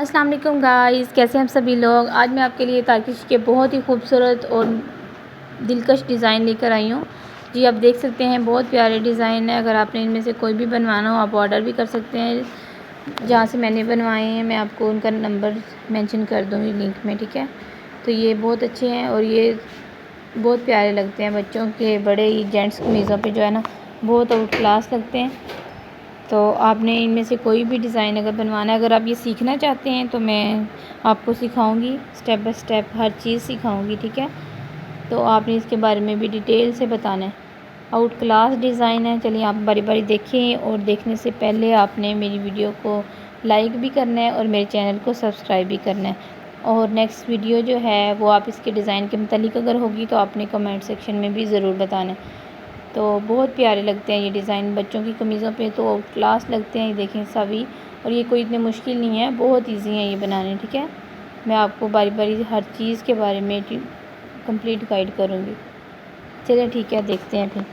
अस्सलाम वालेकुम गाइस, कैसे हैं हम सभी लोग। आज मैं आपके लिए तारकशी के बहुत ही खूबसूरत और दिलकश डिज़ाइन लेकर आई हूँ जी। आप देख सकते हैं बहुत प्यारे डिज़ाइन है। अगर आपने इनमें से कोई भी बनवाना हो आप ऑर्डर भी कर सकते हैं। जहाँ से मैंने बनवाए हैं मैं आपको उनका नंबर मेंशन कर दूँगी लिंक में, ठीक है। तो ये बहुत अच्छे हैं और ये बहुत प्यारे लगते हैं बच्चों के, बड़े ही जेंट्स कमीज़ों पे जो है ना बहुत आउट क्लास लगते हैं। तो आपने इनमें से कोई भी डिज़ाइन अगर बनवाना है, अगर आप ये सीखना चाहते हैं तो मैं आपको सिखाऊंगी, स्टेप बाय स्टेप हर चीज़ सिखाऊंगी, ठीक है। तो आपने इसके बारे में भी डिटेल से बताना है। आउट क्लास डिज़ाइन है। चलिए आप बारी बारी देखें, और देखने से पहले आपने मेरी वीडियो को लाइक भी करना है और मेरे चैनल को सब्सक्राइब भी करना है। और नेक्स्ट वीडियो जो है वो आप इसके डिज़ाइन के मुतालिक अगर होगी तो आपने कमेंट सेक्शन में भी ज़रूर बताना है। तो बहुत प्यारे लगते हैं ये डिज़ाइन बच्चों की कमीज़ों पे, तो क्लास लगते हैं। ये देखें सभी, और ये कोई इतने मुश्किल नहीं है, बहुत इजी है ये बनाने, ठीक है। मैं आपको बारी बारी हर चीज़ के बारे में कंप्लीट गाइड करूँगी। चलिए ठीक है, देखते हैं फिर।